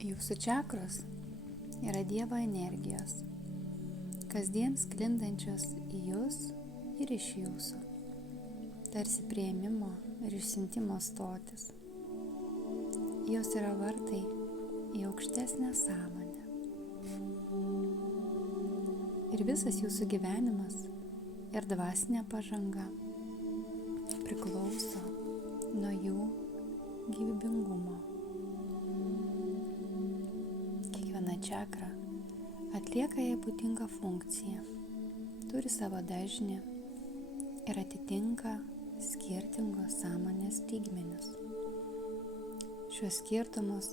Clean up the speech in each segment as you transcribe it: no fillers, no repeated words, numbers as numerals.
Jūsų čakros yra Dievo energijos, kasdien sklindančios į jūs ir iš jūsų, tarsi priėmimo ir išsiuntimo stotis. Jos yra vartai į aukštesnę sąmonę. Ir visas jūsų gyvenimas ir dvasinė pažanga priklauso nuo jų gyvybingumo. Kiekviena čakra atlieka jai būdingą funkciją, turi savo dažnį ir atitinka skirtingos sąmonės lygmenius. Šiuos skirtumus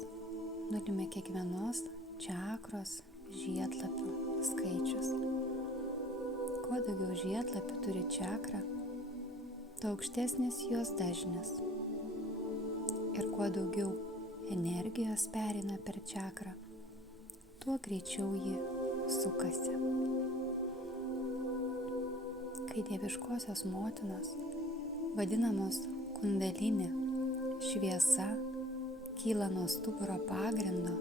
nulėmė kiekvienos čakros žiedlapių skaičius. Kuo daugiau žiedlapių turi čakra, tuo aukštesnis jos dažnis. Ir kuo daugiau energijos pereina per čakrą, tuo greičiau ji sukasi. Kai dieviškosios motinos, vadinamos kundalini, šviesa kyla nuo stuburo pagrindo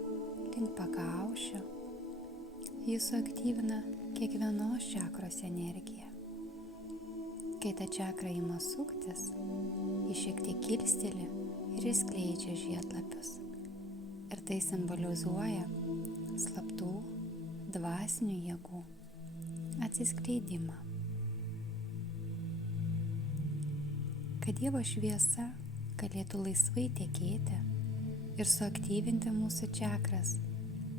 link pakaušio, jis suaktyvina kiekvienos čakros energiją. Kai ta čakra ima suktis, ji šiek tiek kilsteli ir išskleidžia žiedlapius. Ir tai simbolizuoja slaptų dvasinių jėgų atsiskleidimą. Kad Dievo šviesa galėtų laisvai tekėti ir suaktyvinti mūsų čakras,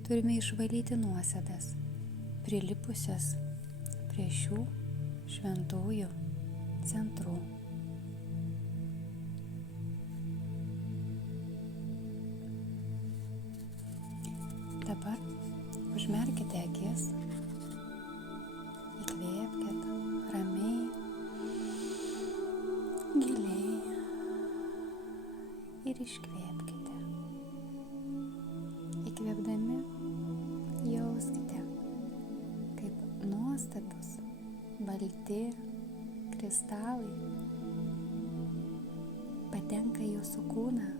turime išvalyti nuosėdas, prilipusias prie šių šventųjų centrų. Dabar užmerkite akis, įkvėpkite ramiai, giliai ir iškvėpkite. Įkvėpdami jauskite, kaip nuostabus balti kristalai patenka į jūsų kūną,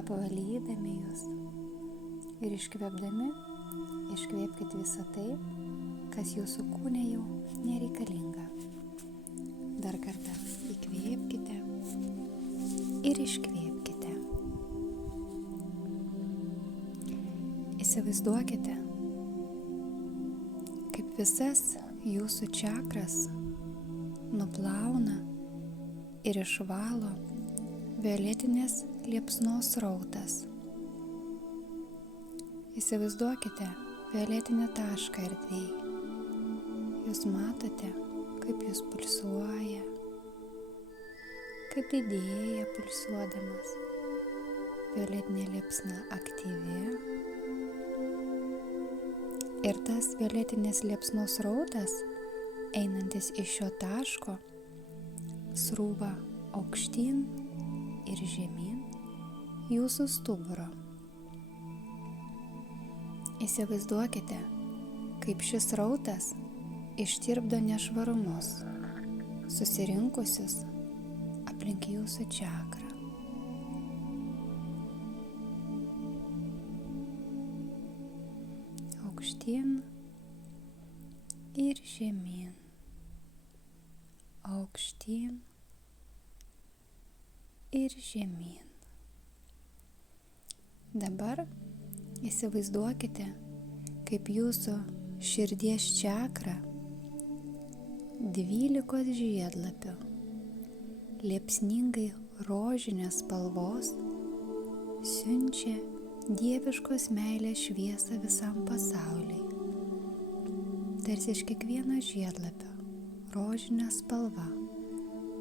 apvalydami jūs. Ir iškvėpdami, iškvėpkite visą tai, kas jūsų kūne jau nereikalinga. Dar kartą įkvėpkite ir iškvėpkite. Įsivaizduokite, kaip visas jūsų čakras nuplauna ir išvalo violetinės liepsnos srautas. Įsivaizduokite violetinį tašką erdvėj. Jūs matote, kaip jis pulsuoja, kaip didėja pulsuodamas. Violetinė liepsna aktyvi. Ir tas violetinės liepsnos srautas, einantis iš šio taško, srūva aukštyn ir žemyn jūsų stuburo. Įsivaizduokite, kaip šis srautas ištirpdo nešvarumus, susirinkusius aplink jūsų čakrą. Aukštyn ir žemyn. Aukštyn ir žemyn. Dabar įsivaizduokite, kaip jūsų širdies čakra 12 žiedlapių liepsningai rožinės spalvos siunčia dieviškos meilės šviesą visam pasauliui. Tarsi iš kiekvieno žiedlapio rožinė spalva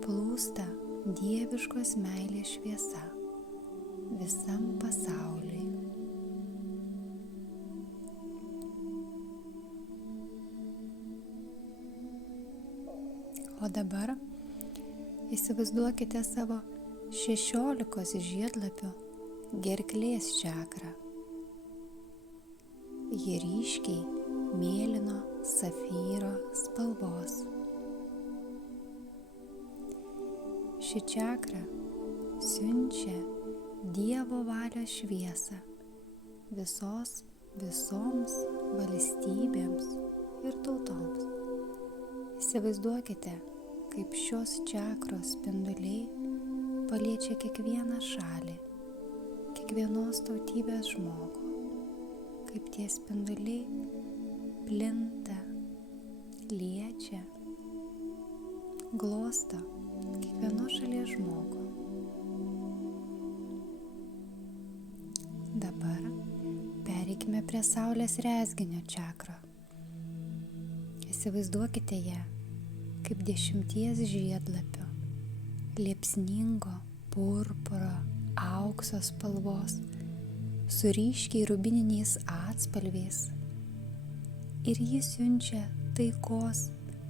plūsta dieviškos meilės šviesa visam pasauliui. O dabar įsivaizduokite savo 16 žiedlapių gerklės čakrą. Ji ryškiai mėlyno safyro spalvos. Ši čakra siunčia Dievo valios šviesą visoms valstybėms ir tautoms. Įsivaizduokite, kaip šios čakros spinduliai paliečia kiekvieną šalį, kiekvienos tautybės žmogų, kaip tie spinduliai plinta, liečia, glosto kiekvienos šalies žmogų. Dabar pereikime prie saulės rezginio čakrą. Įsivaizduokite ją kaip 10 žiedlapių, liepsningo purpuro, aukso spalvos, su ryškiai rubininiais atspalviais. Ir jis siunčia taikos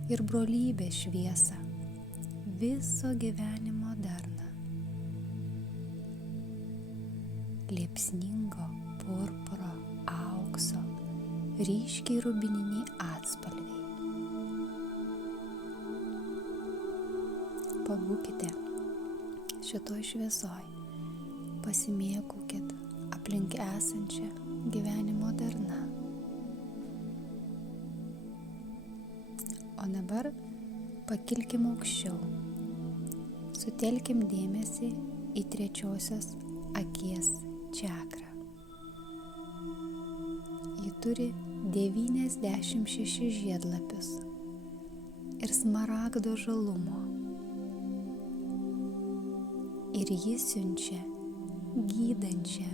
ir brolybės šviesą, viso gyvenimo darną. Liepsningo purpuro, aukso, ryškiai rubininiai atspalviai. Pabūkite šitoj šviesoj, pasimėgaukit aplink esančią gyvenimo darną. O dabar pakilkim aukščiau, sutelkim dėmesį į trečiosios akies čakrą. Ji turi 96 žiedlapius ir smaragdo žalumo. Ir jis siunčia gydančią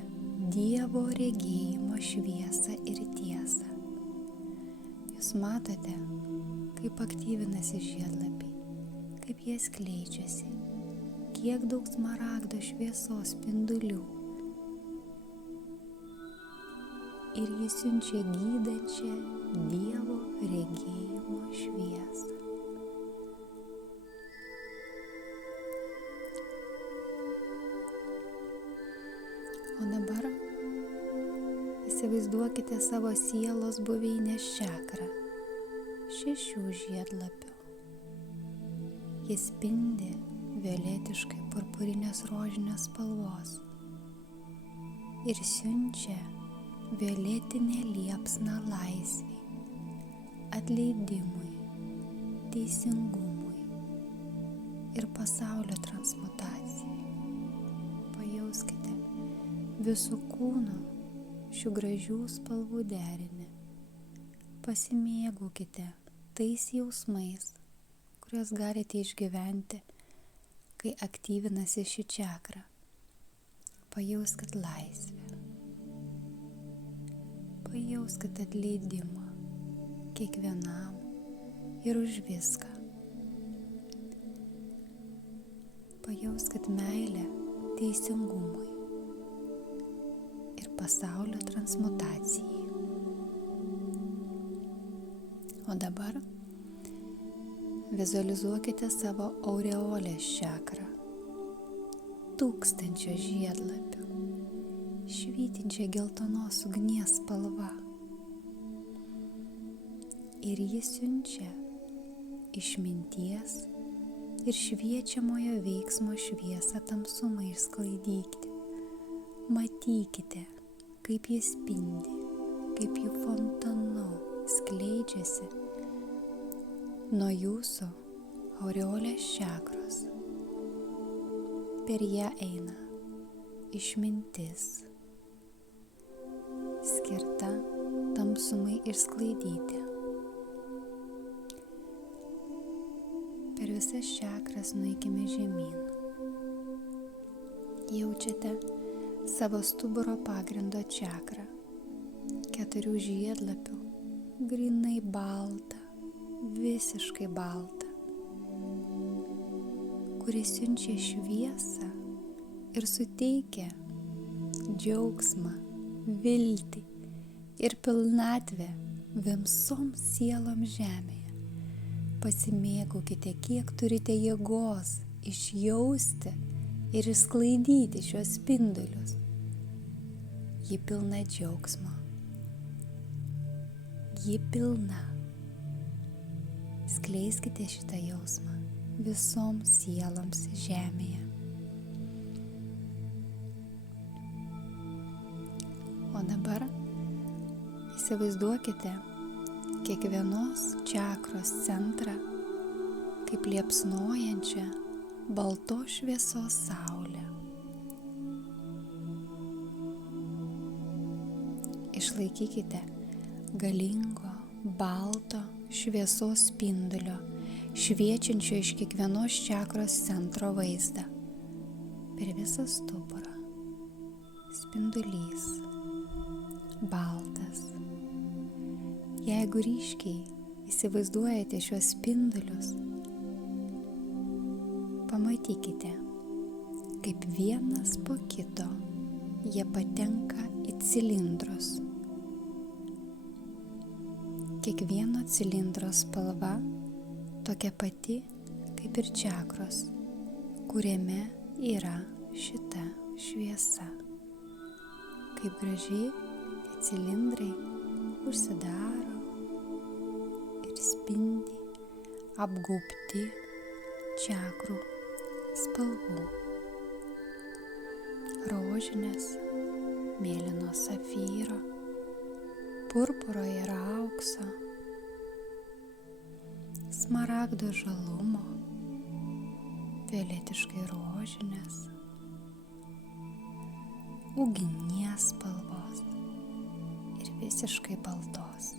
Dievo regėjimo šviesą ir tiesą. Jūs matote, kaip aktyvinasi žiedlapiai, kaip jie skleidžiasi, kiek daug smaragdo šviesos spindulių. Ir jis siunčia gydančią Dievo regėjimo šviesą. O dabar įsivaizduokite savo sielos buveinės čakrą, 6 žiedlapių. Jis spindi violetiškai purpurinės rožinės spalvos ir siunčia violetinę liepsną laisvei, atleidimui, teisingumui ir pasaulio transmutacijai. Pajauskite visų kūnų šių gražių spalvų derinį. Pasimėgaukite tais jausmais, kuriuos galite išgyventi, kai aktyvinasi ši čakra. Pajauskit laisvę. Pajauskit atleidimą kiekvienam ir už viską. Pajauskit meilę teisingumui ir pasaulio transmutacijai. O dabar vizualizuokite savo aureolės čakrą, 1000 žiedlapių, švytinčią geltonos ugnies spalva. Ir jis siunčia išminties ir šviečiamojo veiksmo šviesą tamsumą išsklaidykite. Matykite, kaip jis spindi, kaip jų fontanu skleidžiasi nuo jūsų aureolės čakros. Per ją eina išmintis, skirta tamsumai išsklaidyti. Per visas čakras nueikime žemyn. Jaučiate savo stuburo pagrindo čakrą, 4 žiedlapių, grynai balta, visiškai balta, kuris siunčia šviesą ir suteikia džiaugsmą, viltį ir pilnatvę visoms sieloms žemėje. Pasimėgaukite, kiek turite jėgos išjausti ir išsklaidyti šios spindulius. Ji pilna džiaugsmo. Ji pilna. Skleiskite šitą jausmą visoms sieloms žemėje. O O dabar įsivaizduokite kiekvienos čakros centrą kaip liepsnojančią baltos šviesos saulę. Išlaikykite galingo, balto šviesos spindulio, šviečiančio iš kiekvienos čakros centro vaizdą. Per visą stuburą. Spindulys. Baltas. Jeigu ryškiai įsivaizduojate šiuos spindulius, pamatykite, kaip vienas po kito jie patenka į cilindrus. Kiekvieno cilindro spalva tokia pati kaip ir čakros, kuriame yra šita šviesa. Kaip gražiai tie cilindrai užsidaro ir spindi, apgaubti čakrų spalvų. Rožinės, mėlyno safyro, purpuro ir aukso, smaragdo žalumo, violetiškai rožinės, ugnies spalvos ir visiškai baltos.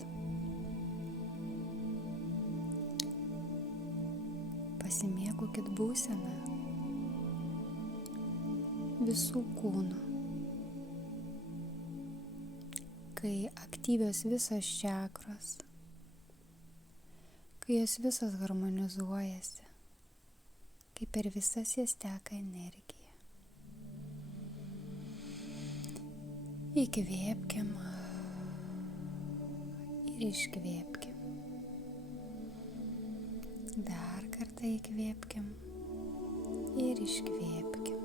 Pasimėgaukit būseną visų kūnų, kai aktyvios visos čakros, kai jos visos harmonizuojasi, kai per visas jas teka energija. Įkvėpkim ir iškvėpkim. Dar kartą įkvėpkim ir iškvėpkim.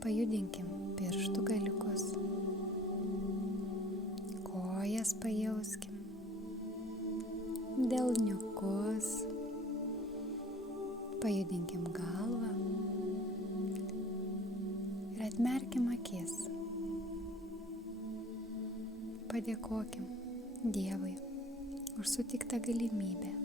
Pajudinkim pirštų galiukus, kojas pajauskim, delniukus, pajudinkim galvą ir atmerkim akis. Padėkokim Dievui už sutiktą galimybę.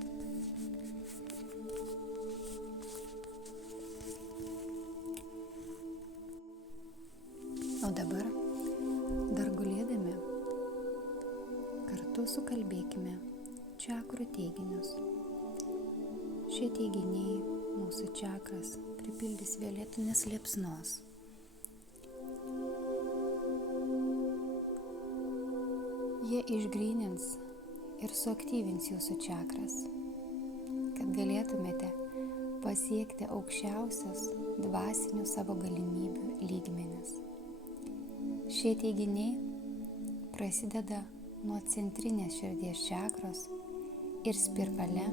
O dabar, dar gulėdami, kartu sukalbėkime čakrų teiginius. Šie teiginiai mūsų čakras pripildys violetinės liepsnos. Jie išgrynins ir suaktyvins jūsų čakras, kad galėtumėte pasiekti aukščiausius dvasinių savo galimybių lygmenis. Šie teiginiai prasideda nuo centrinės širdies čakros ir spirale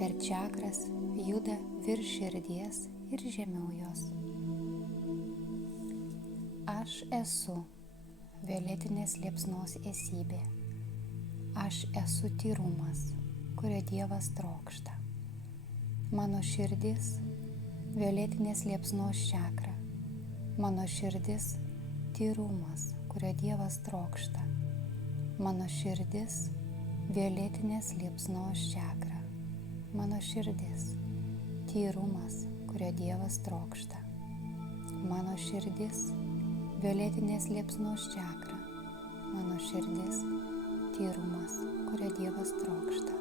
per čakras juda virš širdies ir žemiau jos. Aš esu violetinės liepsnos esybė. Aš esu tyrumas, kurio Dievas trokšta. Mano širdis – violetinės liepsnos čakra. Mano širdis – tyrumas, kurio Dievas trokšta. Mano širdis – violetinės liepsnos čakra. Mano širdis – tyrumas, kurio Dievas trokšta. Mano širdis – violetinės liepsnos čakra. Mano širdis – tyrumas, kurio Dievas trokšta.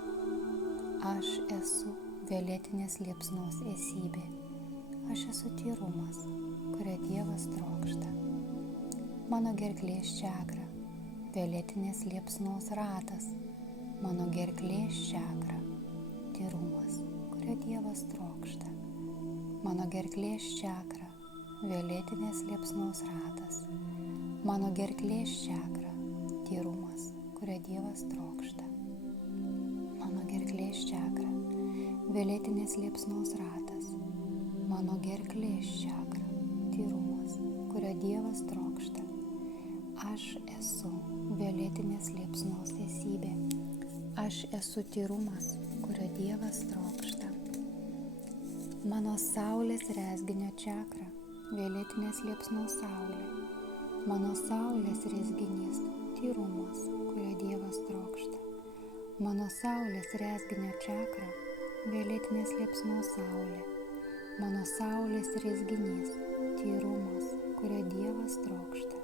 Aš esu violetinės liepsnos esybė. Aš esu tyrumas, kurio Dievas trokšta. Mano gerklės čakra – violetinės liepsnos ratas. Mano gerklės čakra – tyrumas, kurio Dievas trokšta. Mano gerklės čakra – violetinės liepsnos ratas. Mano gerklės čakra – tyrumas, kurio Dievas trokšta. Mano gerklės čakra – violetinės liepsnos ratas. Mano gerklės čakra – tyrumas, kurio Dievas trokšta. Aš esu violetinės liepsnos esybė. Aš esu tyrumas, kurio Dievas trokšta. Mano saulės rezginio čakra – violetinės liepsnos saulė. Mano saulės rezginys – tyrumas, kurio Dievas trokšta. Mano saulės rezginio čakra – violetinės liepsnos saulė. Mano saulės rezginys – tyrumas, kurio Dievas trokšta.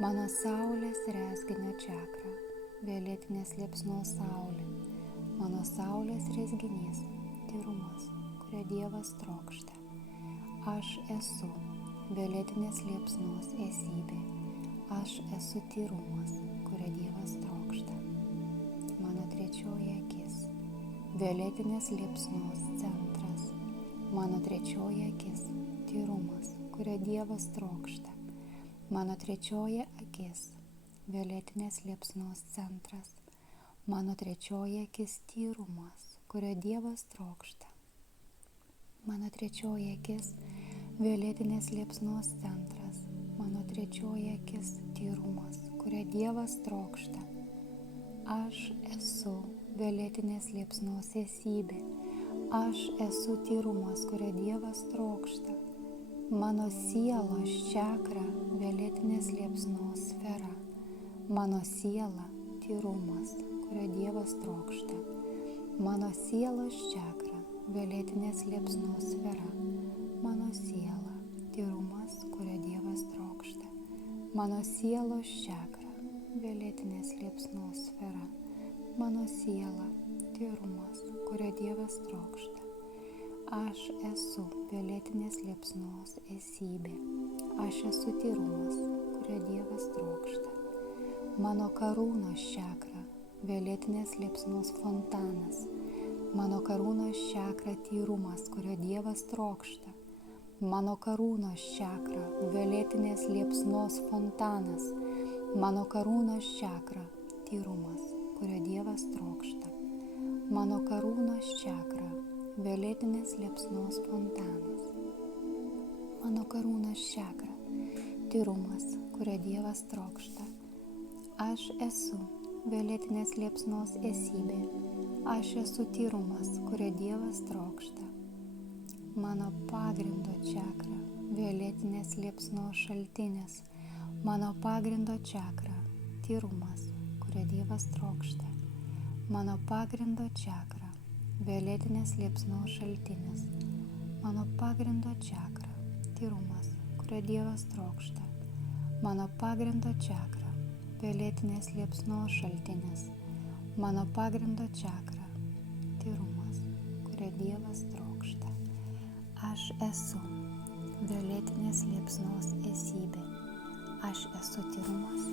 Mano saulės rezginio čakra – violetinės liepsnos saulė. Mano saulės rezginys – tyrumas, kurio Dievas trokšta. Aš esu violetinės liepsnos esybė. Aš esu tyrumas, kurio Dievas trokšta. Mano trečioji akis – violetinės liepsnos centras. Mano trečioji akis – tyrumas, kurio Dievas trokšta. Mano trečioji akis – violetinės liepsnos centras. Mano trečioji akis – tyrumas, kurio Dievas trokšta. Mano trečioji akis – violetinės liepsnos centras. Mano trečioji akis – tyrumas, kurio Dievas trokšta. Aš esu violetinės liepsnos esybė. Aš esu tyrumas, kurio Dievas trokšta. Mano sielos čakra – violetinės liepsnos sfera. Mano siela – tyrumas, kurio Dievas trokšta. Mano sielos čakra – violetinės liepsnos sfera. Mano siela – tyrumas, kurio Dievas trokšta. Mano sielos čakra – violetinės liepsnos sfera. Mano siela – tyrumas, kurio Dievas trokšta. Aš esu violetinės liepsnos esybė. Aš esu tyrumas, kurio Dievas trokšta. Mano karūnos čakra – violetinės liepsnos fontanas. Mano karūnos čakra – tyrumas, kurio Dievas trokšta. Mano karūnos čakra – violetinės liepsnos fontanas. Mano karūnos čakra – tyrumas, kurio Dievas trokšta. Mano karūnos čakra – violetinės liepsnos fontanas. Mano karūnos čakra – tyrumas, kurio Dievas trokšta. Aš esu violetinės liepsnos esybė. Aš esu tyrumas, kurio Dievas trokšta. Mano pagrindo čakra – violetinės liepsnos šaltinis. Mano pagrindo čakra – tyrumas, kurio Dievas trokšta. Mano pagrindo čakra – violetinės liepsnos šaltinis. Mano pagrindo čakra – tyrumas, kurio Dievas trokšta. Mano pagrindo čakra – violetinės liepsnos šaltinis. Mano pagrindo čakra – tyrumas, kurio Dievas trokšta. Aš esu violetinės liepsnos esybė. Aš esu tyrumas,